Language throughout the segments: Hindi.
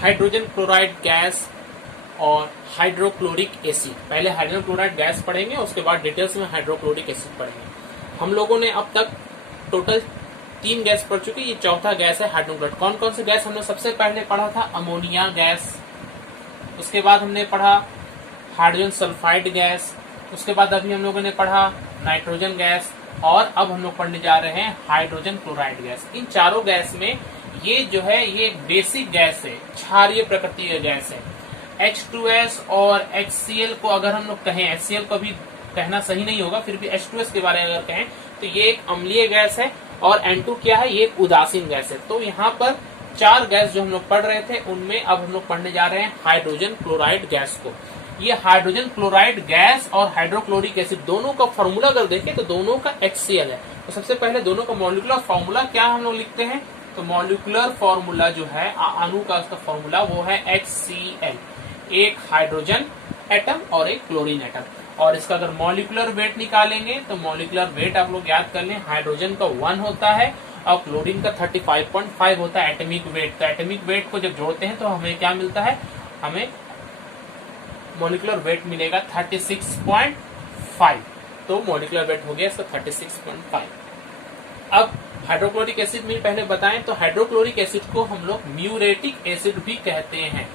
हाइड्रोजन क्लोराइड गैस और हाइड्रोक्लोरिक एसिड। पहले हाइड्रोजन क्लोराइड गैस पढ़ेंगे, उसके बाद डिटेल्स में हाइड्रोक्लोरिक एसिड पढ़ेंगे। हम लोगों ने अब तक टोटल 3 गैस पढ़ चुके, ये चौथा गैस है हाइड्रोजन क्लोराइड। कौन कौन से गैस हमने सबसे पहले पढ़ा था? अमोनिया गैस, उसके बाद हमने पढ़ा हाइड्रोजन सल्फाइड गैस, उसके बाद अभी हम लोगों ने पढ़ा नाइट्रोजन गैस, और अब हम लोग पढ़ने जा रहे हैं हाइड्रोजन क्लोराइड गैस। इन चारों गैस में ये जो है ये बेसिक गैस है, क्षारीय प्रकृति का गैस है। H2S और HCl को अगर हम लोग कहें, HCl को भी कहना सही नहीं होगा, फिर भी H2S के बारे में अगर कहें तो ये एक अम्लीय गैस है, और N2 क्या है? ये एक उदासीन गैस है। तो यहाँ पर 4 गैस जो हम लोग पढ़ रहे थे, उनमें अब हम लोग पढ़ने जा रहे हैं हाइड्रोजन क्लोराइड गैस को। ये हाइड्रोजन क्लोराइड गैस और हाइड्रोक्लोरिक एसिड दोनों का फॉर्मूला अगर देखें तो दोनों का HCl है। तो सबसे पहले दोनों का मॉलिक्यूलर फॉर्मूला क्या हम लोग लिखते हैं? तो मॉलिक्यूलर फॉर्मूला जो है अणु का, उसका फॉर्मूला वो है HCl, एक हाइड्रोजन एटम और एक क्लोरीन एटम। और इसका अगर मॉलिक्यूलर वेट निकालेंगे तो मॉलिक्यूलर वेट आप लोग याद कर लें, हाइड्रोजन का 1 होता है और क्लोरीन का 35.5 होता है एटॉमिक वेट। तो एटॉमिक वेट को जब जोड़ते हैं तो हमें क्या मिलता है? हमें मॉलिक्यूलर वेट मिलेगा 36.5। तो मॉलिक्यूलर वेट हो गया इसका 36.5। अब हाइड्रोक्लोरिक एसिड में पहले बताएं तो हाइड्रोक्लोरिक एसिड को हम लोग म्यूरेटिक एसिड भी कहते हैं।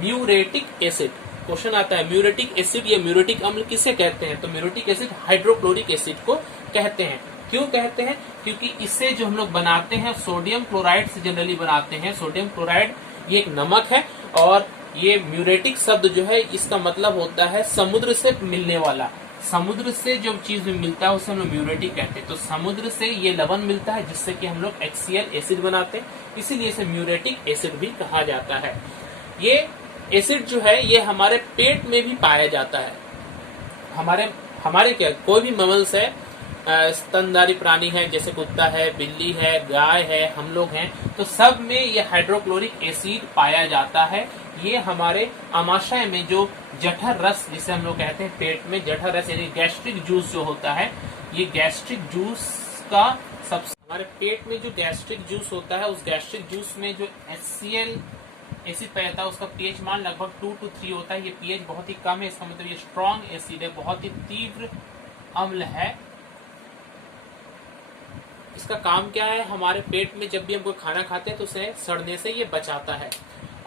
म्यूरेटिक एसिड क्वेश्चन आता है, म्यूरेटिक एसिड या म्यूरेटिक अम्ल किसे कहते हैं? तो म्यूरेटिक एसिड हाइड्रोक्लोरिक एसिड को कहते हैं। क्यों कहते हैं? क्योंकि इससे जो हम लोग बनाते हैं सोडियम क्लोराइड से जनरली बनाते हैं। सोडियम क्लोराइड ये एक नमक है, और ये म्यूरेटिक शब्द जो है इसका मतलब होता है समुद्र से मिलने वाला। समुद्र से जो चीज में मिलता है उसे हम लोग म्यूरेटिक कहते हैं। तो समुद्र से ये लवण मिलता है जिससे कि हम लोग HCl एसिड बनाते हैं, इसीलिए इसे म्यूरेटिक एसिड भी कहा जाता है। ये एसिड जो है ये हमारे पेट में भी पाया जाता है। हमारे क्या, कोई भी ममल्स है, स्तनधारी प्राणी है, जैसे कुत्ता है, बिल्ली है, गाय है, हम लोग हैं, तो सब में ये हाइड्रोक्लोरिक एसिड पाया जाता है। ये हमारे आमाशय में जो जठर रस जिसे हम लोग कहते हैं, पेट में जठर रस यानी गैस्ट्रिक जूस जो होता है, ये गैस्ट्रिक जूस का हमारे पेट में जो गैस्ट्रिक जूस होता है, उस गैस्ट्रिक जूस में जो HCl एसिड पाया जाता है उसका पीएच मान लगभग 2 to 3 होता है। ये पीएच बहुत ही कम है, इसका मतलब ये स्ट्रॉन्ग एसिड है, बहुत ही तीव्र अम्ल है। इसका काम क्या है? हमारे पेट में जब भी हम कोई खाना खाते हैं तो उसे सड़ने से ये बचाता है।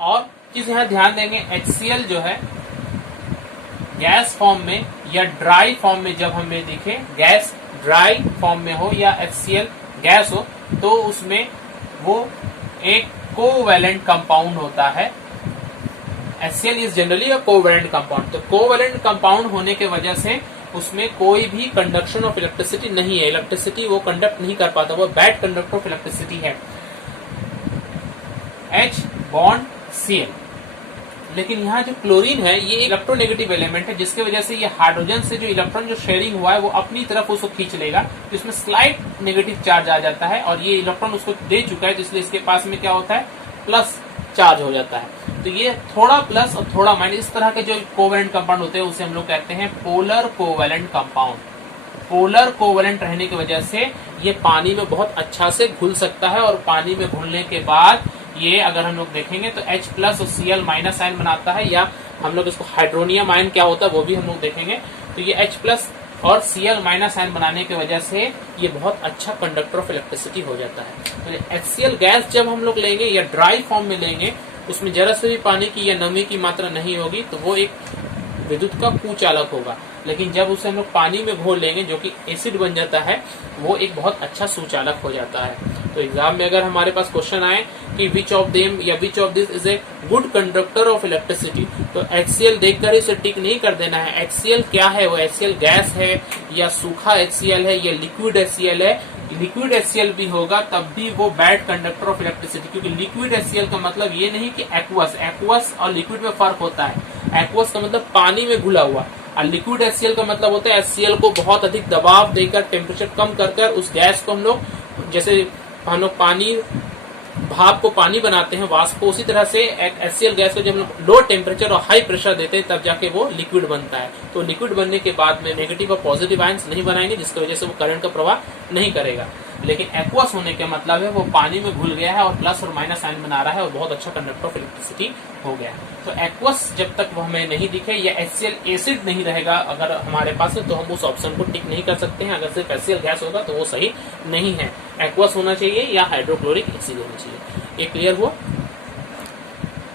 और चीज यहाँ ध्यान देंगे, HCl जो है गैस फॉर्म में या ड्राई फॉर्म में जब हमें दिखे, गैस ड्राई फॉर्म में हो या HCl गैस हो, तो उसमें वो एक कोवैलेंट कंपाउंड होता है। HCl is generally a covalent compound. तो कोवैलेंट कंपाउंड होने के वजह से उसमें कोई भी कंडक्शन ऑफ इलेक्ट्रिसिटी नहीं है, इलेक्ट्रिसिटी वो कंडक्ट नहीं कर पाता, वो बैड कंडक्टर ऑफ इलेक्ट्रिसिटी है, H बॉन्ड Cl। लेकिन यहाँ जो क्लोरीन है ये इलेक्ट्रोनेगेटिव एलिमेंट है, जिसकी वजह से ये हाइड्रोजन से जो इलेक्ट्रॉन जो शेयरिंग हुआ है वो अपनी तरफ उसको खींच लेगा, तो इसमें स्लाइट नेगेटिव चार्ज आ जाता है, और ये इलेक्ट्रॉन उसको दे चुका है, तो इसलिए इसके पास में क्या होता है? प्लस चार्ज हो जाता है। तो ये थोड़ा प्लस और थोड़ा माइनस, इस तरह के जो कोवैलेंट कंपाउंड होते हैं उसे हम लोग कहते हैं polar covalent compound. Polar covalent रहने की वजह से ये पानी में बहुत अच्छा से घुल सकता है, और पानी में घुलने के बाद ये अगर हम लोग देखेंगे तो H प्लस और Cl माइनस आयन बनाता है, या हम लोग इसको हाइड्रोनियम आयन क्या होता है वो भी हम लोग देखेंगे। तो ये H प्लस और Cl माइनस आयन बनाने की वजह से ये बहुत अच्छा कंडक्टर ऑफ इलेक्ट्रिसिटी हो जाता है। तो HCl गैस जब हम लोग लेंगे या ड्राई फॉर्म में लेंगे, उसमें जरा से भी पानी की या नमी की मात्रा नहीं होगी, तो वो एक विद्युत का कुचालक होगा। लेकिन जब उसे हम लोग पानी में घोल लेंगे जो कि एसिड बन जाता है, वो एक बहुत अच्छा सुचालक हो जाता है। तो एग्जाम में अगर हमारे पास क्वेश्चन आए कि विच ऑफ देम या which of this is a good conductor of electricity, तो HCl देखकर इसे टिक नहीं कर देना है। HCl क्या है? वो HCl गैस है या सूखा HCl है या लिक्विड HCl है? लिक्विड HCl भी होगा तब भी वो बैड कंडक्टर ऑफ इलेक्ट्रिसिटी, क्योंकि लिक्विड HCl का मतलब ये नहीं कि एक्वस और लिक्विड में फर्क होता है। एक्वस का मतलब पानी में घुला हुआ, और लिक्विड HCl का मतलब होता है HCl को बहुत अधिक दबाव देकर, टेम्परेचर कम कर उस गैस को हम लोग, जैसे हम लोग पानी भाप को पानी बनाते हैं, वाष्प को, उसी तरह से एक HCl गैस को जब हम लोग लो टेम्परेचर और हाई प्रेशर देते हैं तब जाके वो लिक्विड बनता है। तो लिक्विड बनने के बाद में नेगेटिव और पॉजिटिव आयंस नहीं बनाएंगे, जिसकी वजह से वो करंट का प्रवाह नहीं करेगा। लेकिन एक्वस होने के मतलब है वो पानी में घुल गया है और प्लस और माइनस साइन बना रहा है और बहुत अच्छा कंडक्टर ऑफ इलेक्ट्रिसिटी हो गया। तो एक्वस जब तक वो हमें नहीं दिखे या HCl एसिड नहीं रहेगा अगर हमारे पास, तो हम उस ऑप्शन को टिक नहीं कर सकते हैं। अगर सिर्फ HCl गैस होगा तो वो सही नहीं है, एक्वस होना चाहिए या हाइड्रोक्लोरिक एसिड होना चाहिए। ये क्लियर हुआ।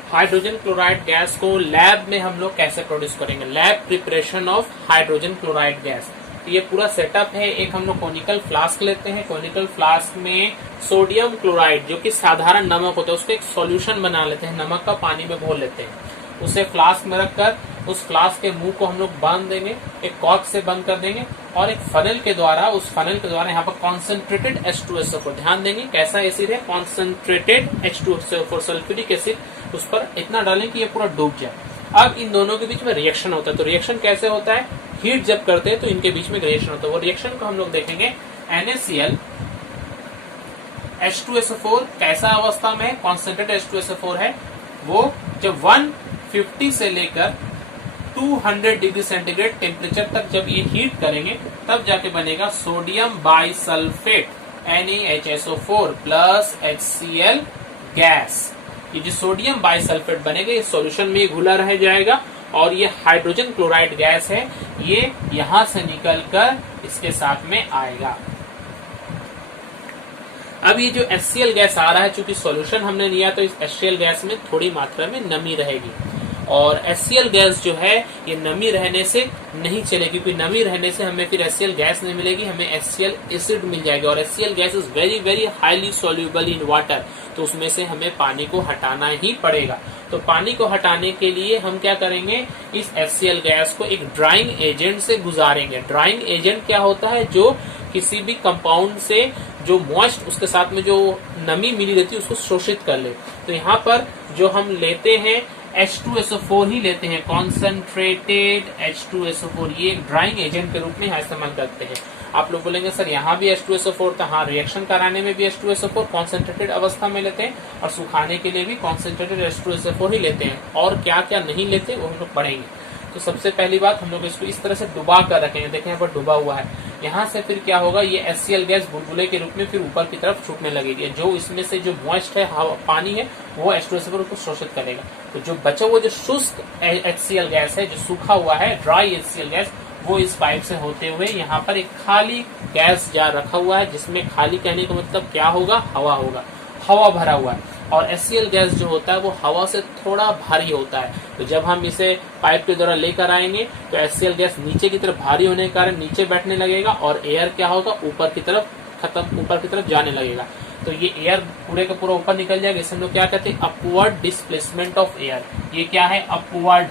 हाइड्रोजन क्लोराइड गैस को लैब में हम लोग कैसे प्रोड्यूस करेंगे, lab preparation of hydrogen chloride gas. ये पूरा सेटअप है। एक हम लोग कोनिकल फ्लास्क लेते हैं, कोनिकल फ्लास्क में सोडियम क्लोराइड जो कि साधारण नमक होता है उसको एक सॉल्यूशन बना लेते हैं, नमक का पानी में घोल लेते हैं। उसे फ्लास्क में रखकर उस फ्लास्क के मुंह को हम लोग बांध देंगे, एक कॉर्क से बंद कर देंगे और एक फनल के द्वारा, उस फनल के द्वारा यहाँ पर कॉन्सेंट्रेटेड H2SO4, ध्यान देंगे कैसा एसिड है, कॉन्सेंट्रेटेड H2SO4 सल्फ्यूरिक एसिड, उस पर इतना डालें कि ये पूरा डूब जाए। अब इन दोनों के बीच में रिएक्शन होता है। तो रिएक्शन कैसे होता है, हीट जब करते हैं तो इनके बीच में रिएक्शन होता है। वो रिएक्शन को हम लोग देखेंगे NaCl H2SO4 कैसा अवस्था में है, कॉन्सेंट्रेटेड H2SO4 है, वो जब 150 से लेकर 200 डिग्री सेंटीग्रेड टेम्परेचर तक जब ये हीट करेंगे तब जाके बनेगा sodium bisulphate NaHSO4 plus HCl gas. ये जो सोडियम बाइसल्फेट बनेगा ये सॉल्यूशन में घुला रह जाएगा और ये हाइड्रोजन क्लोराइड गैस है, ये यहां से निकलकर इसके साथ में आएगा। अब ये जो HCl गैस आ रहा है, चूंकि सॉल्यूशन हमने लिया तो इस HCl गैस में थोड़ी मात्रा में नमी रहेगी और HCl गैस जो है ये नमी रहने से नहीं चलेगी, क्योंकि नमी रहने से हमें फिर HCl गैस नहीं मिलेगी, हमें HCl एसिड मिल जाएगा और HCl gas is very very highly soluble in water, तो उसमें से हमें पानी को हटाना ही पड़ेगा। तो पानी को हटाने के लिए हम क्या करेंगे, इस HCl गैस को एक ड्राइंग एजेंट से गुजारेंगे। ड्राइंग एजेंट क्या होता है, जो किसी भी कंपाउंड से जो मॉइस्ट उसके साथ में जो नमी मिली रहती है उसको शोषित कर ले। तो यहाँ पर जो हम लेते हैं H2SO4 ही लेते हैं, कॉन्सेंट्रेटेड H2SO4, ये एक ड्राइंग एजेंट के रूप में यहाँ इस्तेमाल करते हैं। आप लोग बोलेंगे सर यहाँ भी H2SO4 था, हाँ, रिएक्शन कराने में भी H2SO4 कॉन्सेंट्रेटेड अवस्था में लेते हैं और सुखाने के लिए भी कॉन्सेंट्रेटेड H2SO4 ही लेते हैं, और क्या क्या नहीं लेते वो हम लोग पढ़ेंगे। तो सबसे पहली बात हम लोग इसको इस तरह से डुबा कर रखेंगे, देखें यहाँ पर डुबा हुआ है। यहाँ से फिर क्या होगा, ये HCl गैस बुलबुले के रूप में फिर ऊपर की तरफ छूटने लगेगी, जो इसमें से जो मॉइस्ट है पानी है वो H2SO4 को शोषित करेगा। तो जो बचा हुआ जो शुष्क HCl गैस है, जो सूखा हुआ है ड्राई HCl गैस, वो इस पाइप से होते हुए यहाँ पर एक खाली गैस जार रखा हुआ है, जिसमें खाली कहने का मतलब क्या होगा, हवा होगा, हवा भरा हुआ है। और HCl गैस जो होता है वो हवा से थोड़ा भारी होता है, तो जब हम इसे पाइप के द्वारा लेकर आएंगे तो HCl गैस नीचे की तरफ भारी होने के कारण नीचे बैठने लगेगा और एयर क्या होगा, ऊपर की तरफ जाने लगेगा। तो ये एयर पूरे का पूरा ऊपर निकल जाएगा, इसे हम लोग क्या कहते हैं, अपवर्ड डिस्प्लेसमेंट ऑफ एयर। ये क्या है, अपवर्ड,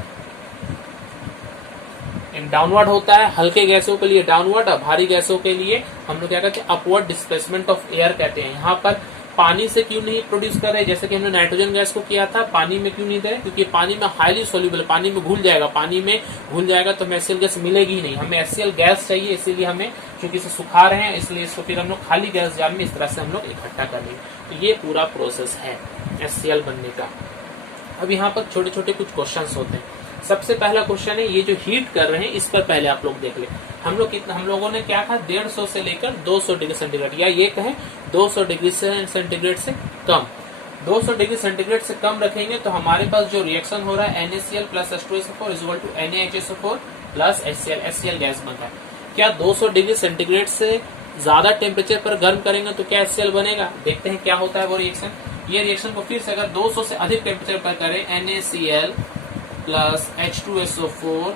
डाउनवर्ड होता है हल्के गैसों के लिए डाउनवर्ड, और भारी गैसों के लिए हम लोग क्या कहते हैं, अपवर्ड डिस्प्लेसमेंट ऑफ एयर कहते हैं। यहाँ पर पानी से क्यों नहीं प्रोड्यूस कर रहे, जैसे कि हमने नाइट्रोजन गैस को किया था, पानी में क्यों नहीं दे रहे, क्योंकि पानी में हाईली सोल्यूबल, पानी में घुल जाएगा, पानी में घुल जाएगा तो हमें HCl गैस मिलेगी ही नहीं, हमें HCl गैस चाहिए, इसीलिए हमें चूंकि इसे सुखा रहे हैं इसलिए इसको फिर हम लोग खाली गैस जार में इस तरह से हम लोग इकट्ठा कर लेंगे। तो ये पूरा प्रोसेस है HCl बनने का। अब यहाँ पर छोटे छोटे कुछ क्वेश्चन होते हैं। सबसे पहला क्वेश्चन है, ये जो हीट कर रहे हैं इस पर पहले आप लोग देख ले, हम लोगों ने क्या कहा, 150 से लेकर 200 डिग्री सेंटीग्रेड, या ये कहें 200 डिग्री सेंटीग्रेड से कम। 200 डिग्री सेंटीग्रेड से कम रखेंगे तो हमारे पास जो रिएक्शन हो रहा है NaCl plus H2SO4 equal to NaHSO4 plus HCl gas बन रहा है। क्या 200 डिग्री सेंटीग्रेड से ज्यादा टेम्परेचर पर गर्म करेंगे तो क्या HCl बनेगा, देखते हैं क्या होता है वो रिएक्शन। ये रिएक्शन को फिर से अगर 200 से अधिक टेम्परेचर पर करें, NaCl प्लस H2SO4,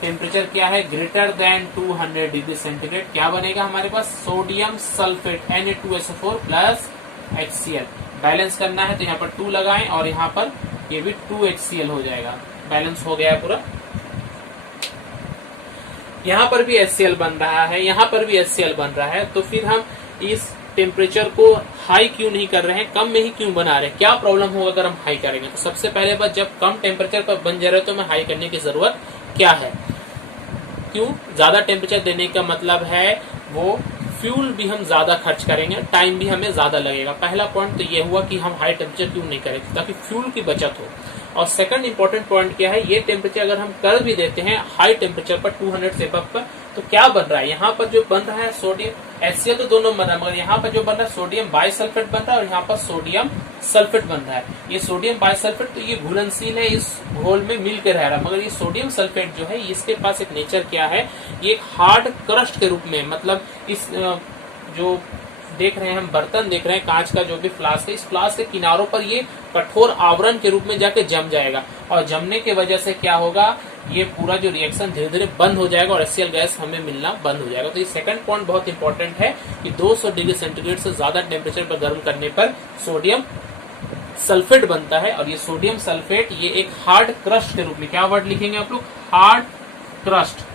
टेम्परेचर क्या है, ग्रेटर देन 200 डिग्री सेंटीग्रेड, क्या बनेगा हमारे पास, sodium sulphate Na2SO4 plus HCl। Balance करना है तो यहाँ पर 2 लगाएं और यहाँ पर ये भी 2HCl हो जाएगा, बैलेंस हो गया पूरा। यहाँ पर भी HCl बन रहा है, यहाँ पर भी HCl बन रहा है, तो फिर हम इस टेम्परेचर को हाई क्यों नहीं कर रहे हैं, कम में ही क्यों बना रहे हैं, क्या प्रॉब्लम होगा अगर हम हाई करेंगे। तो सबसे पहले बात, जब कम टेम्परेचर पर बन जा रहे हो तो हमें हाई करने की जरूरत क्या है, क्यों, ज्यादा टेम्परेचर देने का मतलब है वो फ्यूल भी हम ज्यादा खर्च करेंगे, टाइम भी हमें ज्यादा लगेगा। पहला पॉइंट तो ये हुआ कि हम हाई टेम्परेचर क्यों नहीं करें, ताकि फ्यूल की बचत हो। और सेकंड इंपॉर्टेंट पॉइंट क्या है, ये टेम्परेचर अगर हम कर भी देते हैं हाई टेम्परेचर पर 200 से अबव पर, तो क्या बन रहा है, यहाँ पर जो बन रहा है HCl तो दोनों बन रहा है, मगर यहाँ पर जो बन रहा है सोडियम बाइसल्फेट बन रहा है और यहाँ पर सोडियम सल्फेट बन रहा है। ये सोडियम बाइसल्फेट तो ये घुलनशील है, इस घोल में मिल के रह रहा है, मगर ये सोडियम सल्फेट जो है इसके पास एक नेचर क्या है, ये एक हार्ड क्रस्ट के रूप में, मतलब इस जो देख रहे हैं हम बर्तन देख रहे हैं कांच का जो भी फ्लास्क है, इस फ्लास्क के किनारों पर ये कठोर आवरण के रूप में जाके जम जाएगा और जमने की वजह से क्या होगा, ये पूरा जो रिएक्शन धीरे धीरे बंद हो जाएगा और HCl गैस हमें मिलना बंद हो जाएगा। तो ये सेकंड पॉइंट बहुत इंपॉर्टेंट है कि 200 डिग्री सेंटीग्रेड से ज्यादा टेम्परेचर पर गर्म करने पर सोडियम सल्फेट बनता है और ये सोडियम सल्फेट ये एक हार्ड क्रस्ट के रूप में, क्या वर्ड लिखेंगे आप लोग, हार्ड क्रस्ट।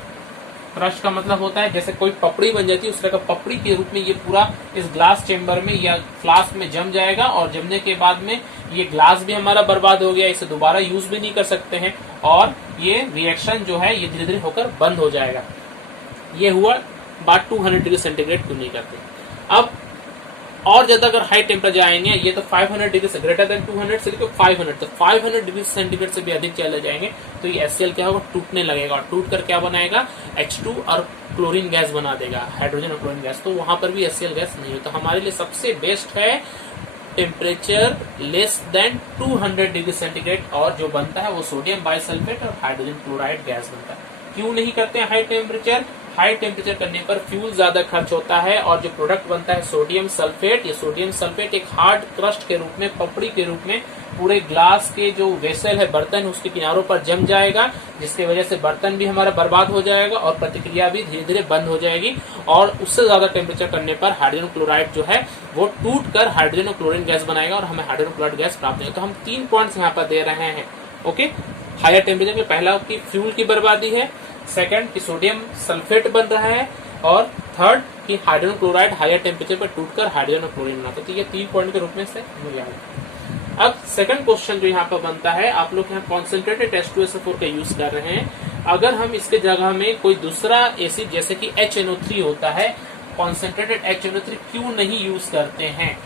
क्रस्ट का मतलब होता है जैसे कोई पपड़ी बन जाती है उस तरह का पपड़ी के रूप में ये पूरा इस ग्लास चेम्बर में या फ्लास्क में जम जाएगा और जमने के बाद में ये ग्लास भी हमारा बर्बाद हो गया, इसे दोबारा यूज भी नहीं कर सकते हैं और ये रिएक्शन जो है ये धीरे धीरे होकर बंद हो जाएगा। ये हुआ बात 200 डिग्री सेंटीग्रेड क्यों नहीं करते। अब और ज्यादा अगर हाई टेम्परेचर आएंगे, ये तो 500 डिग्री से ग्रेटर देन 200 से लेकर 500, तो 500 डिग्री सेंटीग्रेड से भी अधिक चले जाएंगे तो ये HCl क्या होगा, टूटने लगेगा और टूट कर क्या बनाएगा, H2 और क्लोरीन गैस बना देगा, हाइड्रोजन और क्लोरीन गैस। तो वहां पर भी HCl गैस नहीं होता। हमारे लिए सबसे बेस्ट है temperature less than 200 degree centigrade और जो बनता है वो सोडियम बाइसल्फेट और हाइड्रोजन क्लोराइड गैस बनता है। क्यों नहीं करते हैं हाई टेम्परेचर, हाई टेम्परेचर करने पर फ्यूल ज्यादा खर्च होता है और जो प्रोडक्ट बनता है सोडियम सल्फेट, ये सोडियम सल्फेट एक हार्ड क्रस्ट के रूप में, पपड़ी के रूप में पूरे ग्लास के जो वेसल है बर्तन उसके किनारों पर जम जाएगा, जिसकी वजह से बर्तन भी हमारा बर्बाद हो जाएगा और प्रतिक्रिया भी धीरे धीरे बंद हो जाएगी और उससे ज्यादा टेम्परेचर करने पर हाइड्रोजन क्लोराइड जो है वो टूट कर हाइड्रोजन और क्लोरीन गैस बनाएगा और हमें हाइड्रोजन क्लोराइड गैस प्राप्त होगा। तो हम 3 पॉइंट्स यहाँ पर दे रहे हैं। ओके, हायर टेम्परेचर में पहला की फ्यूल की बर्बादी है, सेकंड कि सोडियम सल्फेट बन रहा है और थर्ड कि हाइड्रोजन क्लोराइड हायर टेम्परेचर पर टूटकर हाइड्रोजन और क्लोरीन बनाता है। तो ये 3 पॉइंट के रूप में से मिल जाएगा। अब सेकंड क्वेश्चन जो यहाँ पर बनता है, आप लोग यहाँ कॉन्सेंट्रेटेड H2SO4 का यूज कर रहे हैं, अगर हम इसके जगह में कोई दूसरा एसिड जैसे कि HNO3 होता है, कॉन्सेंट्रेटेड HNO3 क्यों नहीं यूज करते हैं।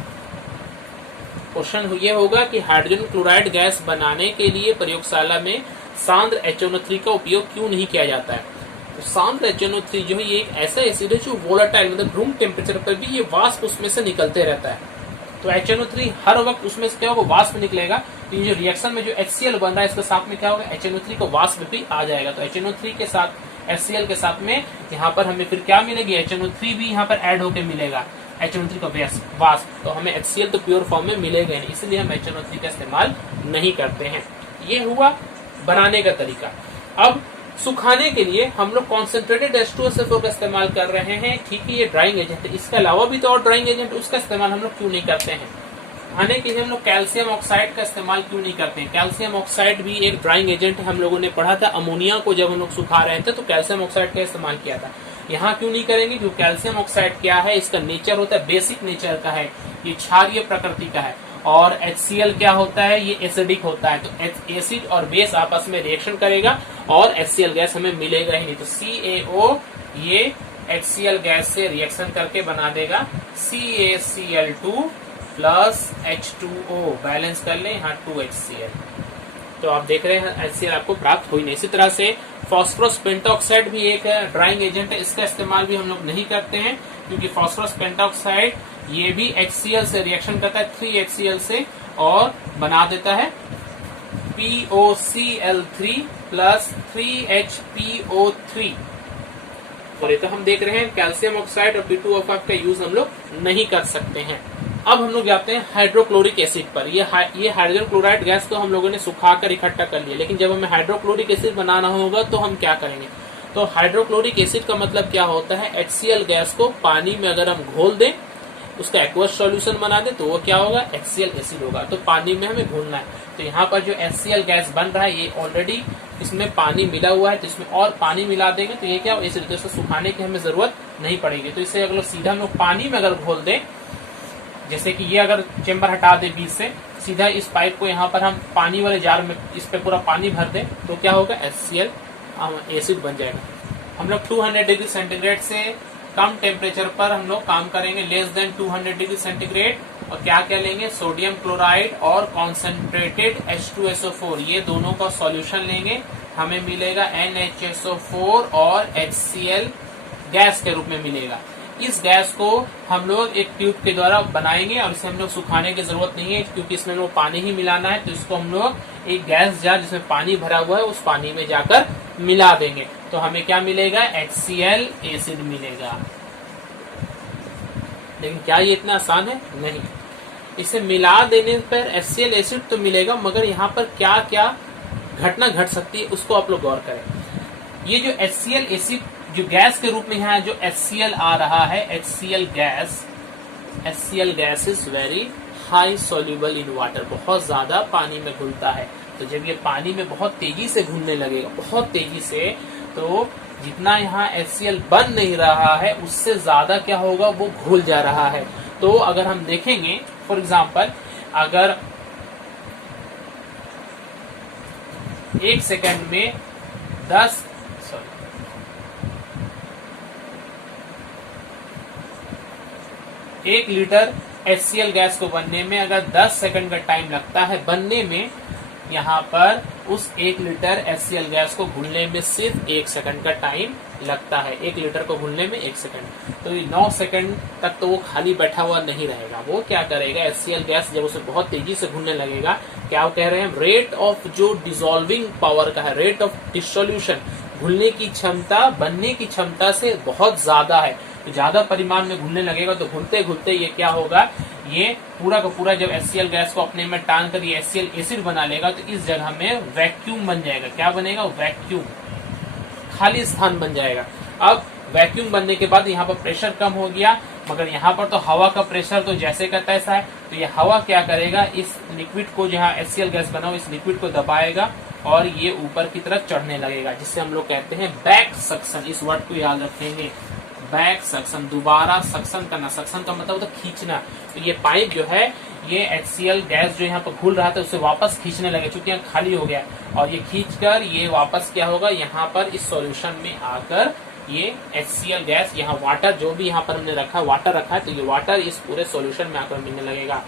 क्वेश्चन ये होगा कि हाइड्रोजन क्लोराइड गैस बनाने के लिए प्रयोगशाला में सांद्र HNO3 का उपयोग क्यों नहीं किया जाता है। तो सांद्र HNO3 जो है ये एक ऐसा एसिड है जो वोलेटाइल, मतलब रूम टेम्परेचर पर भी ये वाष्प उसमें से निकलते रहता है। तो HNO3 हर वक्त उसमें से क्या होगा, वाष्प निकलेगा। तो ये जो रिएक्शन में जो HCl बन रहा है इसके साथ में क्या होगा, HNO3 को वाष्प भी आ जाएगा। तो HNO3 के साथ HCl के साथ में यहाँ पर हमें फिर क्या मिलेगी, HNO3 भी यहाँ पर ऐड होके मिलेगा, HNO3 का वाष्प। तो हमें HCl तो प्योर फॉर्म में मिलेगा नहीं, इसलिए हम HNO3 का इस्तेमाल नहीं करते हैं। ये हुआ बनाने का तरीका। अब सुखाने के लिए हम लोग कॉन्सेंट्रेटेड H2SO4 का इस्तेमाल कर रहे हैं। ठीक है, ये ड्राइंग एजेंट है, इसके अलावा भी तो और ड्राइंग एजेंट, उसका इस्तेमाल हम लोग क्यों नहीं करते हैं। सुखाने के लिए हम लोग कैल्शियम ऑक्साइड का इस्तेमाल क्यों नहीं करते हैं। कैल्शियम ऑक्साइड भी एक ड्राइंग एजेंट है, हम लोगों ने पढ़ा था। अमोनिया को जब हम लोग सुखा रहे थे तो कैल्शियम ऑक्साइड का इस्तेमाल किया था। यहाँ क्यों नहीं करेंगे, क्योंकि कैल्शियम ऑक्साइड क्या है, इसका नेचर होता है बेसिक नेचर का है, ये क्षारीय प्रकृति का है और HCl क्या होता है, ये एसिडिक होता है। तो एसिड और बेस आपस में रिएक्शन करेगा और HCl गैस हमें मिलेगा ही नहीं। तो CaO ये HCl गैस से रिएक्शन करके बना देगा CaCl2 प्लस H2O, बैलेंस कर ले यहाँ 2HCl। तो आप देख रहे हैं HCl आपको प्राप्त हुई नहीं। इसी तरह से फास्फोरस पेंटॉक्साइड भी एक ड्राइंग एजेंट है, इसका इस्तेमाल भी हम लोग नहीं करते हैं क्योंकि फास्फोरस पेंटॉक्साइड ये भी HCl से रिएक्शन करता है 3HCl से और बना देता है POCl3 प्लस 3HPO3। और ये तो हम देख रहे हैं कैल्शियम ऑक्साइड और P2O5 का यूज हम लोग नहीं कर सकते हैं। अब हम लोग जाते हैं हाइड्रोक्लोरिक एसिड पर। ये हाइड्रोजन क्लोराइड गैस तो हम लोगों ने सुखाकर इकट्ठा कर लिया, लेकिन जब हमें हाइड्रोक्लोरिक एसिड बनाना होगा तो हम क्या करेंगे। तो हाइड्रोक्लोरिक एसिड का मतलब क्या होता है, HCl गैस को पानी में अगर हम घोल दें, उसका एक्वस सॉल्यूशन बना दे तो वो क्या होगा, HCl एसिड होगा। तो पानी में हमें घोलना है। तो यहाँ पर जो HCl गैस बन रहा है ये ऑलरेडी इसमें पानी मिला हुआ है, तो इसमें और पानी मिला देंगे तो ये क्या एसिड, तो इसे सुखाने की हमें जरूरत नहीं पड़ेगी। तो इसे अगर सीधा हम लोग पानी में अगर घोल दें, जैसे कि ये अगर चेम्बर हटा दे बीच से, सीधा इस पाइप को यहाँ पर हम पानी वाले जार में इस पे पूरा पानी भर दें तो क्या होगा, HCl एसिड बन जाएगा। हम लोग 200 डिग्री सेंटीग्रेड से कम टेम्परेचर पर हम लोग काम करेंगे, लेस देन 200 डिग्री सेंटीग्रेड। और क्या क्या लेंगे, सोडियम क्लोराइड और कॉन्सेंट्रेटेड H2SO4, ये दोनों का सॉल्यूशन लेंगे, हमें मिलेगा NaHSO4 और HCl गैस के रूप में मिलेगा। इस गैस को हम लोग एक ट्यूब के द्वारा बनाएंगे और इसे हम लोग सुखाने की जरूरत नहीं है, क्योंकि इसमें हम लोग पानी ही मिलाना है। तो इसको हम लोग एक गैस जार जिसमें पानी भरा हुआ है उस पानी में जाकर मिला देंगे। तो हमें क्या मिलेगा? HCl एसिड मिलेगा। लेकिन क्या ये इतना आसान है? नहीं। इसे मिला देने पर HCl एसिड तो मिलेगा, मगर यहाँ पर क्या क्या घटना घट सकती है उसको आप लोग गौर करें। ये जो HCl एसिड जो गैस के रूप में यहाँ जो HCl आ रहा है, HCl gas is very high soluble in water, बहुत ज्यादा पानी में घुलता है। तो जब ये पानी में बहुत तेजी से घुलने लगेगा, बहुत तेजी से, तो जितना यहाँ HCl बन नहीं रहा है उससे ज्यादा क्या होगा? वो घुल जा रहा है। तो अगर हम देखेंगे फॉर एग्जाम्पल, अगर 1 सेकंड में 1 लीटर HCl गैस को बनने में अगर 10 सेकंड का टाइम लगता है बनने में, यहाँ पर उस 1 लीटर HCl गैस को घुलने में सिर्फ 1 सेकंड का टाइम लगता है। 1 लीटर को घुलने में 1 सेकंड। तो ये 9 सेकंड तक तो वो खाली बैठा हुआ नहीं रहेगा। वो क्या करेगा? HCl गैस जब उसे बहुत तेजी से घुलने लगेगा, क्या कह रहे हैं? रेट ऑफ जो डिसॉल्विंग पावर का है, रेट ऑफ डिसोल्यूशन, घुलने की क्षमता बनने की क्षमता से बहुत ज्यादा है। तो ज्यादा परिमाण में घुलने लगेगा तो घुलते घुलते ये क्या होगा? ये पूरा का पूरा जब HCl गैस को अपने में टान कर ये HCl एसिड बना लेगा तो इस जगह में वैक्यूम बन जाएगा। क्या बनेगा? वैक्यूम, खाली स्थान बन जाएगा। अब वैक्यूम बनने के बाद यहाँ पर प्रेशर कम हो गया, मगर यहाँ पर तो हवा का प्रेशर तो जैसे का तैसा है। तो ये हवा क्या करेगा? इस लिक्विड को, जहाँ HCl गैस बना हो, इस लिक्विड को दबाएगा और ये ऊपर की तरफ चढ़ने लगेगा, जिससे हम लोग कहते हैं बैक सक्शन। इस वर्ड को याद रखेंगे, बैक सक्शन, दोबारा सक्शन करना। सक्शन का मतलब होता है खींचना। तो ये पाइप जो है, ये HCl गैस जो यहाँ पर घुल रहा था उसे वापस खींचने लगे, चूंकि यहाँ खाली हो गया, और ये खींचकर ये वापस क्या होगा? यहाँ पर इस सॉल्यूशन में आकर ये HCl गैस, यहाँ वाटर जो भी यहाँ पर हमने रखा, वाटर रखा है, तो ये वाटर इस पूरे सॉल्यूशन में आकर मिलने लगेगा।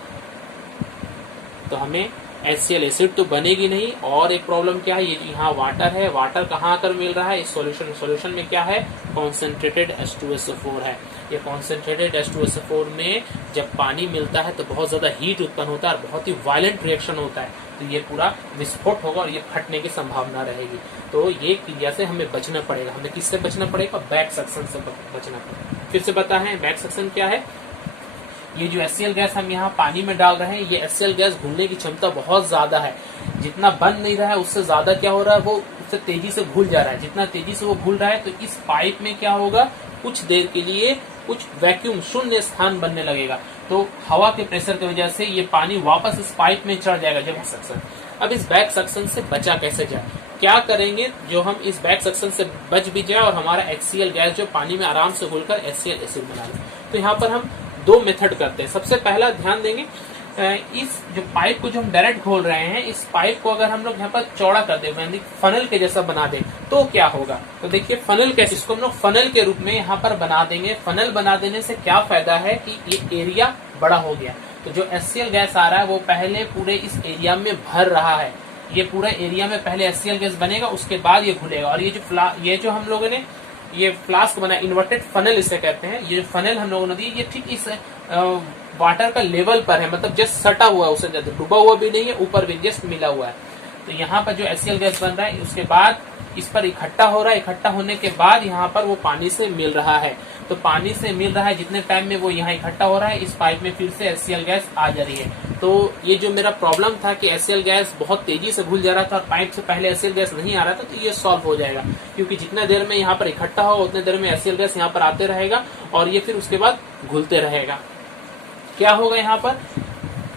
तो हमें HCl एसिड तो बनेगी नहीं। और एक प्रॉब्लम क्या है? ये यहाँ वाटर है, वाटर कहाँ आकर मिल रहा है? इस सॉल्यूशन। सॉल्यूशन में क्या है? कॉन्सेंट्रेटेड H2SO4 है। ये कॉन्सेंट्रेटेड H2SO4 में जब पानी मिलता है तो बहुत ज्यादा हीट उत्पन्न होता है और बहुत ही वायलेंट रिएक्शन होता है। तो ये पूरा विस्फोट होगा और ये फटने की संभावना रहेगी। तो ये क्रिया से हमें बचना पड़ेगा। हमें किससे बचना पड़ेगा? बैक सक्शन से बचना पड़ेगा। फिर से बताएं, बैक सक्शन क्या है? ये जो HCl गैस हम यहाँ पानी में डाल रहे हैं, ये HCl गैस घुलने की क्षमता बहुत ज्यादा है। जितना बन नहीं रहा है उससे ज्यादा क्या हो रहा है? वो उससे तेजी से घुल जा रहा है। जितना तेजी से वो घुल रहा है तो इस पाइप में क्या होगा? कुछ देर के लिए कुछ वैक्यूम, शून्य स्थान बनने लगेगा। तो हवा के प्रेशर की वजह से ये पानी वापस इस पाइप में चढ़ जाएगा जब सक्शन। अब इस बैक सक्शन से बचा कैसे जाए? क्या करेंगे जो हम इस बैक सक्शन से बच भी जाए और हमारा HCl गैस जो पानी में आराम से घुलकर HCl एसिड बना ले? तो यहाँ पर हम 2 मेथड करते हैं। सबसे पहला ध्यान देंगे, इस जो पाइप को जो हम डायरेक्ट खोल रहे हैं, इस पाइप को अगर हम लोग यहाँ पर चौड़ा कर दे, फनल के जैसा बना दे, तो क्या होगा? तो देखिए फनल कैसे, इसको हम लोग फनल के रूप में यहाँ पर बना देंगे। फनल बना देने से क्या फायदा है कि ये एरिया बड़ा हो गया। तो जो HCl गैस आ रहा है वो पहले पूरे इस एरिया में भर रहा है। ये पूरा एरिया में पहले HCl गैस बनेगा, उसके बाद ये घुलेगा। और ये जो हम लोगों ने ये फ्लास्क बना, इन्वर्टेड फनल इसे कहते हैं। ये जो फनल हम लोगों ने दी, ये ठीक इस वाटर का लेवल पर है, मतलब जस्ट सटा हुआ है, उसे डूबा हुआ भी नहीं है, ऊपर भी जस्ट मिला हुआ है। तो यहाँ पर जो HCl गैस बन रहा है, उसके बाद इस पर इकट्ठा हो रहा है। इकट्ठा होने के बाद यहाँ पर वो पानी से मिल रहा है। तो पानी से मिल रहा है, जितने टाइम में वो यहाँ इकट्ठा हो रहा है, इस पाइप में फिर से HCl गैस आ जा रही है। तो ये जो मेरा प्रॉब्लम था कि HCl गैस बहुत तेजी से घुल जा रहा था और पाइप से पहले HCl गैस नहीं आ रहा था, तो ये सॉल्व हो जाएगा। क्योंकि जितना देर में यहाँ पर इकट्ठा हो उतने देर में HCl गैस यहाँ पर आते रहेगा और ये फिर उसके बाद घुलते रहेगा। क्या होगा? यहाँ पर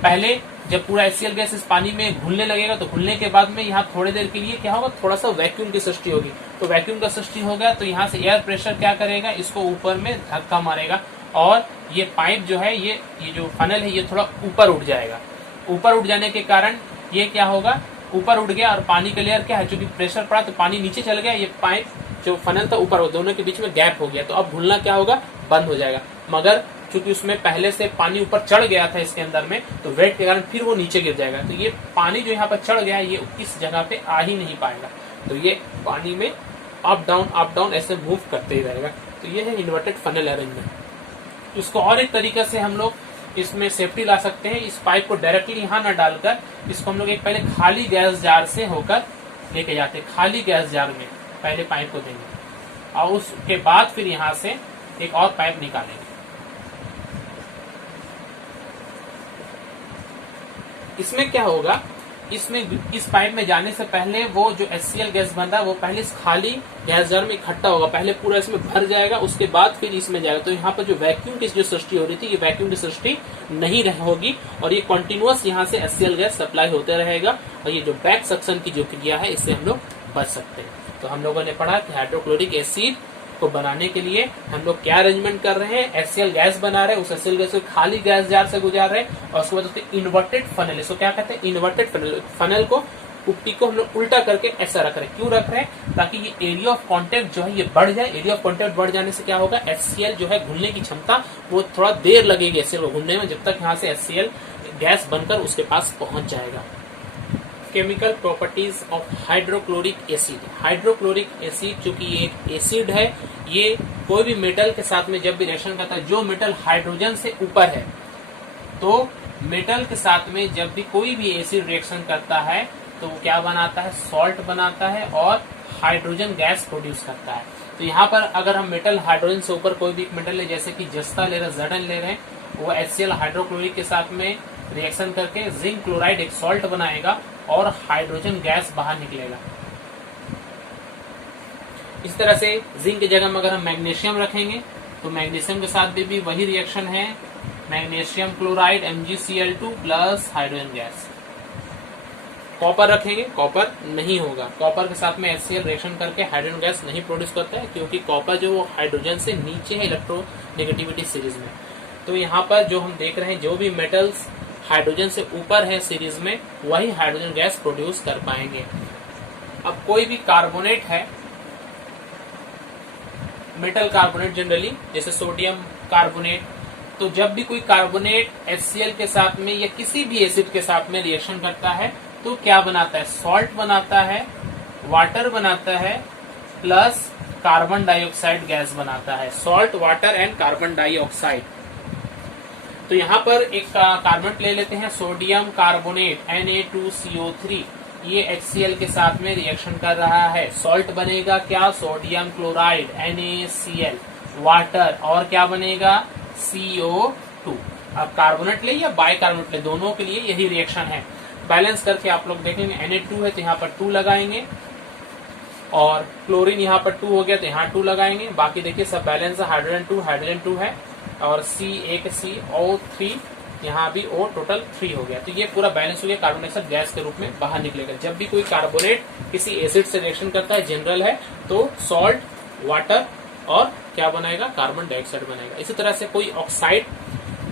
पहले जब पूरा HCl गैस इस पानी में घुलने लगेगा, तो घुलने के बाद में यहाँ थोड़ी देर के लिए क्या होगा? थोड़ा सा वैक्यूम की सृष्टि होगी। तो वैक्यूम का सृष्टि हो गया तो यहाँ से एयर प्रेशर क्या करेगा? इसको ऊपर में धक्का मारेगा और ये पाइप जो है, ये जो फनल है, ये थोड़ा ऊपर उठ जाएगा। ऊपर उठ जाने के कारण ये क्या होगा? ऊपर उठ गया और पानी का लेयर क्या है? चूंकि प्रेशर पड़ा तो पानी नीचे चल गया, ये पाइप जो फनल था ऊपर हो, दोनों के बीच में गैप हो गया। तो अब घुलना क्या होगा? बंद हो जाएगा। मगर क्योंकि उसमें पहले से पानी ऊपर चढ़ गया था इसके अंदर में, तो वेट के कारण फिर वो नीचे गिर जाएगा। तो ये पानी जो यहाँ पर चढ़ गया, ये इस जगह पे आ ही नहीं पाएगा। तो ये पानी में अप डाउन ऐसे मूव करते ही रहेगा। तो ये है इन्वर्टेड फनल अरेंजमेंट। इसको और एक तरीके से हम लोग इसमें सेफ्टी ला सकते हैं। इस पाइप को डायरेक्टली यहाँ न डालकर इसको हम लोग एक पहले खाली गैस जार से होकर लेके जाते हैं, खाली गैस जार में पहले पाइप को देंगे और उसके बाद फिर यहाँ से एक और पाइप निकालेंगे। इसमें क्या होगा, इसमें इस पाइप में जाने से पहले वो जो HCl गैस बन रहा है वो पहले इस खाली गैस जार में इकट्ठा होगा, पहले पूरा इसमें भर जाएगा, उसके बाद फिर इसमें जाएगा। तो यहाँ पर जो वैक्यूम की जो सृष्टि हो रही थी, ये वैक्यूम की सृष्टि नहीं होगी और ये कंटिन्यूअस यहाँ से HCl गैस सप्लाई होते रहेगा और ये जो बैक सक्शन की जो क्रिया है इससे हम लोग बच सकते हैं। तो हम लोगों ने पढ़ा कि हाइड्रोक्लोरिक एसिड को बनाने के लिए हम लोग क्या अरेंजमेंट कर रहे हैं, HCl गैस बना रहे हैं, उस HCl गैस को खाली गैस जार से गुजार रहे हैं और उसके बाद उसके इन्वर्टेड फनल, इसको क्या कहते हैं, इन्वर्टेड फनल, फनल को कुप्पी को हम लोग उल्टा करके ऐसा रख रहे हैं। क्यों रख रहे हैं, ताकि ये एरिया ऑफ कांटेक्ट जो है ये बढ़ जाए। एरिया ऑफ कांटेक्ट बढ़ जाने से क्या होगा, HCl जो है घुलने की क्षमता वो थोड़ा देर लगेगी HCl को घुलने में, जब तक यहाँ से HCl गैस बनकर उसके पास पहुंच जाएगा। Chemical properties of hydrochloric acid. Hydrochloric acid चूंकि ये एक एसिड है, ये कोई भी मेटल के साथ में जब भी रिएक्शन करता है, जो मेटल हाइड्रोजन से ऊपर है, तो मेटल के साथ में जब भी कोई भी एसिड रिएक्शन करता है तो वो क्या बनाता है, सॉल्ट बनाता है और हाइड्रोजन गैस प्रोड्यूस करता है। तो यहाँ पर अगर हम मेटल हाइड्रोजन से ऊपर कोई भी मेटल है, जैसे कि जस्ता ले रहे हैं, जड़न ले रहे हैं, वो HCl हाइड्रोक्लोरिक के साथ में रिएक्शन करके जिंक क्लोराइड एक सॉल्ट बनाएगा और हाइड्रोजन गैस बाहर निकलेगा। इस तरह से जिंक की जगह में अगर हम मैग्नीशियम रखेंगे तो मैग्नीशियम के साथ भी वही रिएक्शन है, magnesium chloride MgCl2 plus hydrogen gas. Copper रखेंगे, कॉपर नहीं होगा, कॉपर के साथ में HCl रिएक्शन करके हाइड्रोजन गैस नहीं प्रोड्यूस करता है, क्योंकि कॉपर जो वो हाइड्रोजन से नीचे है इलेक्ट्रोनेगेटिविटी सीरीज में। तो यहाँ पर जो हम देख रहे हैं, जो भी मेटल्स हाइड्रोजन से ऊपर है सीरीज में, वही हाइड्रोजन गैस प्रोड्यूस कर पाएंगे। अब कोई भी कार्बोनेट है, मेटल कार्बोनेट जनरली, जैसे सोडियम कार्बोनेट, तो जब भी कोई कार्बोनेट HCl के साथ में या किसी भी एसिड के साथ में रिएक्शन करता है तो क्या बनाता है, सॉल्ट बनाता है, वाटर बनाता है, प्लस कार्बन डाइऑक्साइड गैस बनाता है। Salt, water and carbon dioxide. तो यहाँ पर एक कार्बोनेट ले लेते हैं, सोडियम कार्बोनेट Na2CO3, ये HCl के साथ में रिएक्शन कर रहा है, सॉल्ट बनेगा क्या, सोडियम क्लोराइड NaCl, वाटर और क्या बनेगा, CO2। अब कार्बोनेट ले या बाइकार्बोनेट ले, दोनों के लिए यही रिएक्शन है। बैलेंस करके आप लोग देखेंगे, Na2 है तो यहाँ पर 2 लगाएंगे और क्लोरीन यहाँ पर 2 हो गया तो यहाँ 2 लगाएंगे। बाकी देखिए सब बैलेंस है, हाइड्रोजन 2 है और CO3 यहाँ भी O टोटल 3 हो गया। तो ये पूरा बैलेंस हो गया, कार्बन डाइऑक्साइड गैस के रूप में बाहर निकलेगा। जब भी कोई कार्बोनेट किसी एसिड से रिएक्शन करता है, जनरल है, तो सॉल्ट, वाटर और क्या बनाएगा, कार्बन डाइऑक्साइड बनेगा। इसी तरह से कोई ऑक्साइड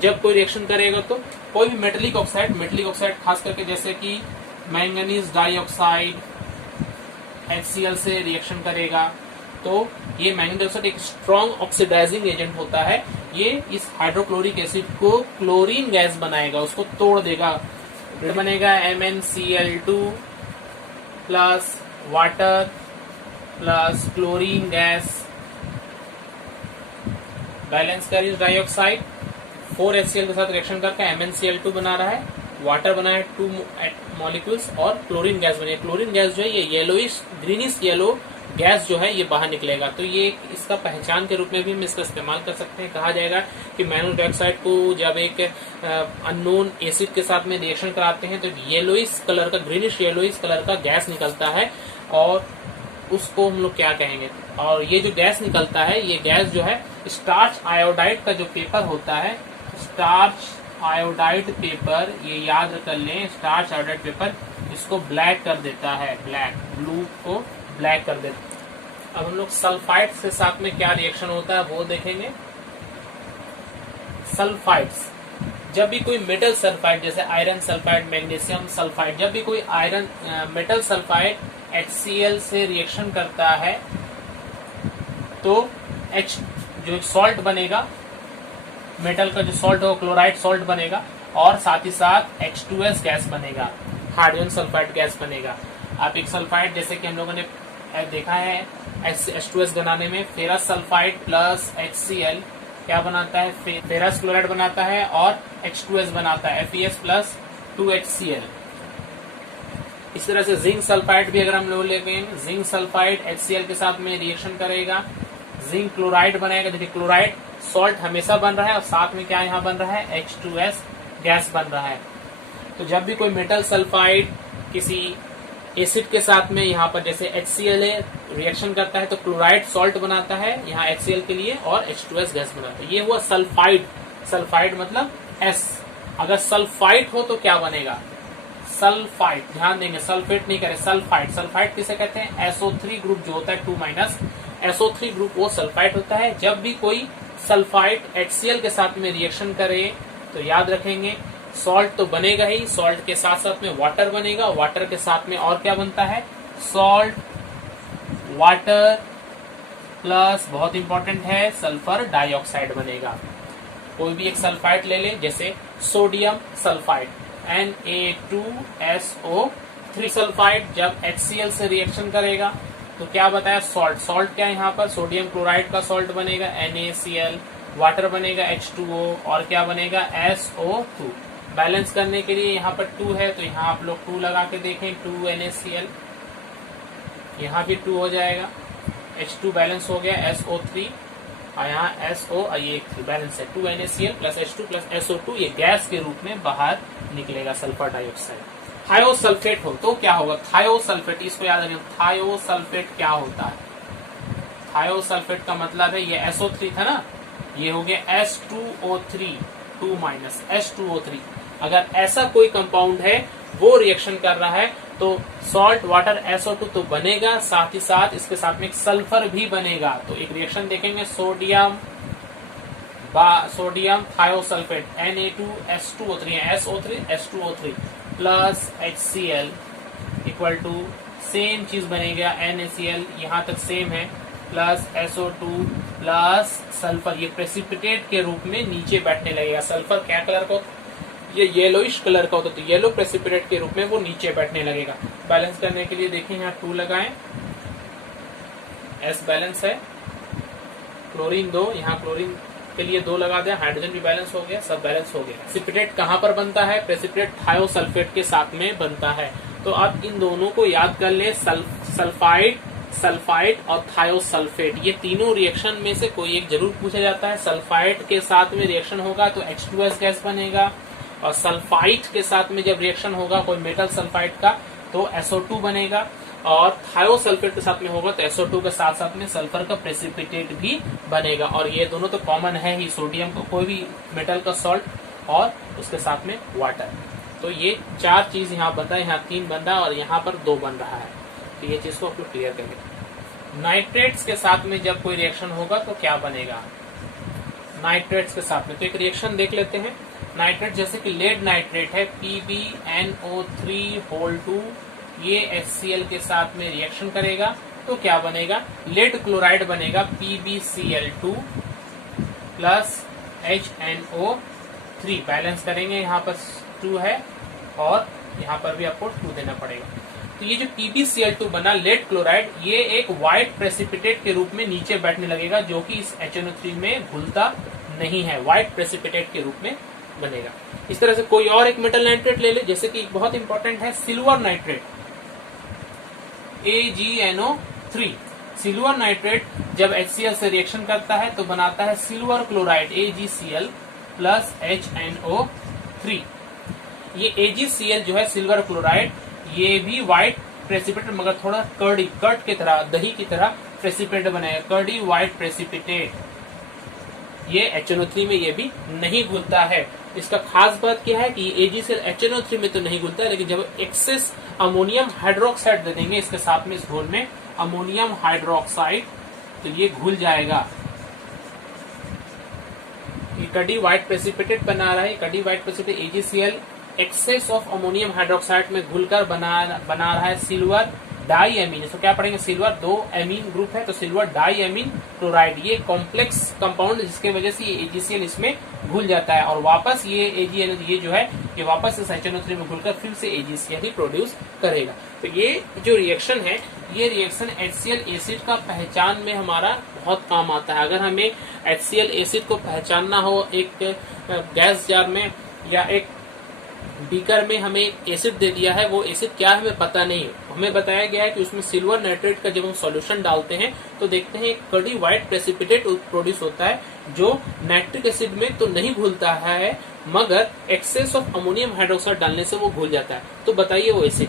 जब कोई रिएक्शन करेगा, तो कोई भी मेटलिक ऑक्साइड खास करके जैसे कि मैंगनीज डाइऑक्साइड HCl से रिएक्शन करेगा, तो ये मैंगनीज डाइऑक्साइड एक स्ट्रॉन्ग ऑक्सीडाइजिंग एजेंट होता है। ये इस हाइड्रोक्लोरिक एसिड को क्लोरीन गैस बनाएगा, उसको तोड़ देगा, बनेगा MnCl2 plus water plus chlorine gas. Balance करें डाइऑक्साइड 4 HCl के साथ रिएक्शन करके MnCl2 बना रहा है, वाटर बना है 2 मॉलिक्यूल्स और क्लोरीन गैस बने। क्लोरीन गैस जो है ये येलोइश ग्रीनिश येलो गैस जो है ये बाहर निकलेगा। तो ये इसका पहचान के रूप में भी हम इसका इस्तेमाल कर सकते हैं। कहा जाएगा कि मैंगनीज डाइऑक्साइड को जब एक अननोन एसिड के साथ में रिएक्शन कराते हैं तो येलोइश कलर का, ग्रीनिश येलोइश कलर का गैस निकलता है और उसको हम लोग क्या कहेंगे। और ये जो गैस निकलता है, ये गैस जो है स्टार्च आयोडाइड का जो पेपर होता है, स्टार्च आयोडाइड पेपर, ये याद कर लें, स्टार्च आयोडाइड पेपर इसको ब्लैक कर देता है, ब्लू को ब्लैक कर देता है। अब हम लोग सल्फाइड से साथ में क्या रिएक्शन होता है वो देखेंगे। सल्फाइड्स, जब भी कोई मेटल सल्फाइड जैसे आयरन सल्फाइड, मैग्नीशियम सल्फाइड, जब भी कोई आयरन मेटल सल्फाइड HCl से रिएक्शन करता है तो H जो सॉल्ट बनेगा, मेटल का जो सॉल्ट हो क्लोराइड सॉल्ट बनेगा और साथ ही साथ H2S गैस बनेगा, हाइड्रोजन सल्फाइड गैस बनेगा। आप एक सल्फाइड जैसे कि हम लोगों ने देखा है H2S बनाने में, फेरस सल्फाइड प्लस HCl क्या बनाता है, फेरस क्लोराइड बनाता है और H2S बनाता है, FeS प्लस 2HCl। इस तरह से जिंक सल्फाइड भी अगर हम लोग लेते हैं, जिंक सल्फाइड HCl के साथ में रिएक्शन करेगा, जिंक क्लोराइड बनाएगा। देखिए क्लोराइड सॉल्ट हमेशा बन रहा है और साथ में क्या यहाँ बन रहा है, H2S गैस बन रहा है। तो जब भी कोई मेटल सल्फाइड किसी एसिड के साथ में यहाँ पर जैसे HCl है रिएक्शन करता है तो क्लोराइड सॉल्ट बनाता है यहाँ HCl के लिए और H2S गैस बनाता है। ये हुआ सल्फाइड। सल्फाइड मतलब S। अगर सल्फाइड हो तो क्या बनेगा, सल्फाइड। ध्यान देंगे, सल्फेट नहीं करे, सल्फाइड। सल्फाइड किसे कहते हैं, SO3 ग्रुप जो होता है 2- SO3 ग्रुप वो सल्फाइड होता है। जब भी कोई सल्फाइड HCl के साथ में रिएक्शन करे तो याद रखेंगे सॉल्ट तो बनेगा ही, सॉल्ट के साथ साथ में वाटर बनेगा, वाटर के साथ में और क्या बनता है, सॉल्ट, वाटर प्लस बहुत इंपॉर्टेंट है सल्फर डाइऑक्साइड बनेगा। कोई भी एक सल्फाइड ले ले, जैसे सोडियम सल्फाइड Na2SO3 सल्फाइड जब HCl से रिएक्शन करेगा तो क्या बताया, सॉल्ट। सॉल्ट क्या है यहाँ पर, सोडियम क्लोराइड का सॉल्ट बनेगा NaCl, वाटर बनेगा H2O और क्या बनेगा SO2। बैलेंस करने के लिए यहाँ पर 2 है तो यहाँ आप लोग 2 लगा के देखें, 2NaCl, यहाँ भी 2 हो जाएगा, H2 बैलेंस हो गया, SO3 और यहाँ SO और ये बैलेंस है, 2NaCl plus H2 plus SO2 ये गैस के रूप में बाहर निकलेगा सल्फर डाइऑक्साइड। थायोसल्फेट हो तो क्या होगा, थायोसल्फेट, इसको याद रखें, थायोसल्फेट क्या होता है। थायोसल्फेट का मतलब है ये SO3 था ना, ये हो गया H2O3 2- H2O3। अगर ऐसा कोई कंपाउंड है वो रिएक्शन कर रहा है तो सॉल्ट, वाटर, SO2 तो बनेगा, साथ ही साथ इसके साथ में एक सल्फर भी बनेगा। तो एक रिएक्शन देखेंगे, sodium thiosulphate Na2S2O3 SO3 H2O3 plus HCl equal to same चीज बनेगा NaCl, यहाँ तक सेम है, प्लस SO2 प्लस सल्फर। ये प्रेसिपिटेट के रूप में नीचे बैठने लगेगा। सल्फर क्या कलर का, ये येलोइश कलर का होता है तो येलो प्रेसिपिटेट के रूप में वो नीचे बैठने लगेगा। बैलेंस करने के लिए देखें यहाँ 2 लगाएं, S बैलेंस है, क्लोरीन 2, यहाँ क्लोरीन के लिए 2 लगा दें, हाइड्रोजन भी बैलेंस हो गया, सब बैलेंस हो गया। प्रेसिपिटेट कहाँ पर बनता है, प्रेसिपिटेट थायोसल्फेट के साथ में बनता है। तो अब इन दोनों को याद कर ले, सल्फाइड और थायोसल्फेट, ये तीनों रिएक्शन में से कोई एक जरूर पूछा जाता है। सल्फाइड के साथ में रिएक्शन होगा तो H2S गैस बनेगा और सल्फाइड के साथ में जब रिएक्शन होगा कोई मेटल सल्फाइड का तो SO2 बनेगा और थायोसल्फेट के साथ में होगा तो SO2 के साथ साथ में सल्फर का प्रेसिपिटेट भी बनेगा। और ये दोनों तो कॉमन है ही, सोडियम को कोई भी मेटल का सॉल्ट और उसके साथ में वाटर। तो ये 4 चीज यहाँ बनता है, यहाँ 3 बन रहा है और यहाँ पर 2 बन रहा है। तो ये चीज को आप लोग क्लियर करेंगे। नाइट्रेट्स के साथ में जब कोई रिएक्शन होगा तो क्या बनेगा, नाइट्रेट्स के साथ में तो एक रिएक्शन देख लेते हैं। नाइट्रेट जैसे कि लेड नाइट्रेट है PbNO3(2), ये HCl के साथ में रिएक्शन करेगा तो क्या बनेगा, लेड क्लोराइड बनेगा PbCl2 प्लस HNO3। बैलेंस करेंगे, यहाँ पर 2 है और यहाँ पर भी आपको 2 देना पड़ेगा। तो ये जो PbCl2 बना लेड क्लोराइड, ये एक व्हाइट प्रेसिपिटेट के रूप में नीचे बैठने लगेगा जो कि इस HNO3 में घुलता नहीं है, व्हाइट प्रेसिपिटेट के रूप में बनेगा। इस तरह से कोई और एक मेटल नाइट्रेट ले ले, जैसे कि बहुत इंपॉर्टेंट है silver nitrate AgNO3। Silver nitrate जब HCl से रिएक्शन करता है तो बनाता है silver chloride AgCl plus HNO3। ये AgCl जो है सिल्वर क्लोराइड, ये भी व्हाइट प्रेसिपिटेट मगर थोड़ा कर्ड की तरह, दही की तरह प्रेसिपिटेट बनाएगा, कर्डी व्हाइट प्रेसिपिटेट। ये HNO3 में ये भी नहीं घुलता है। इसका खास बात क्या है कि AgCl HNO3 में तो नहीं घुलता है, लेकिन जब एक्सेस अमोनियम हाइड्रोक्साइड दे देंगे इसके साथ में, इस घोल में अमोनियम हाइड्रोक्साइड, तो ये घुल जाएगा। ये कडी व्हाइट प्रेसिपिटेट बना रहा है, curdy white precipitate AgCl excess of ammonium hydroxide में घुलकर बना रहा है सिल्वर डाई एमीन। इसको क्या पढ़ेंगे, सिल्वर 2 एमीन ग्रुप है तो सिल्वर डाई एमीन क्लोराइड, ये कॉम्प्लेक्स कंपाउंड जिसके वजह से ये AgCl इसमें घुल जाता है और वापस ये AgNO ये जो है ये वापस इस HNO3 में घुलकर फिर से AgCl ही प्रोड्यूस करेगा। तो ये जो रिएक्शन है, ये रिएक्शन HCl एसिड का पहचान में हमारा बहुत काम आता है। अगर हमें HCl एसिड को पहचानना हो एक गैस जार में या एक बीकर में हमें एसिड दे दिया है, वो एसिड क्या है हमें पता नहीं है, हमें बताया गया है कि उसमें सिल्वर नाइट्रेट का जब हम सॉल्यूशन डालते हैं तो देखते हैं एक कड़ी व्हाइट प्रेसिपिटेट प्रोड्यूस होता है जो नाइट्रिक एसिड में तो नहीं घुलता है, मगर एक्सेस ऑफ अमोनियम हाइड्रोक्साइड डालने से वो घुल जाता है। तो बताइए वो एसिड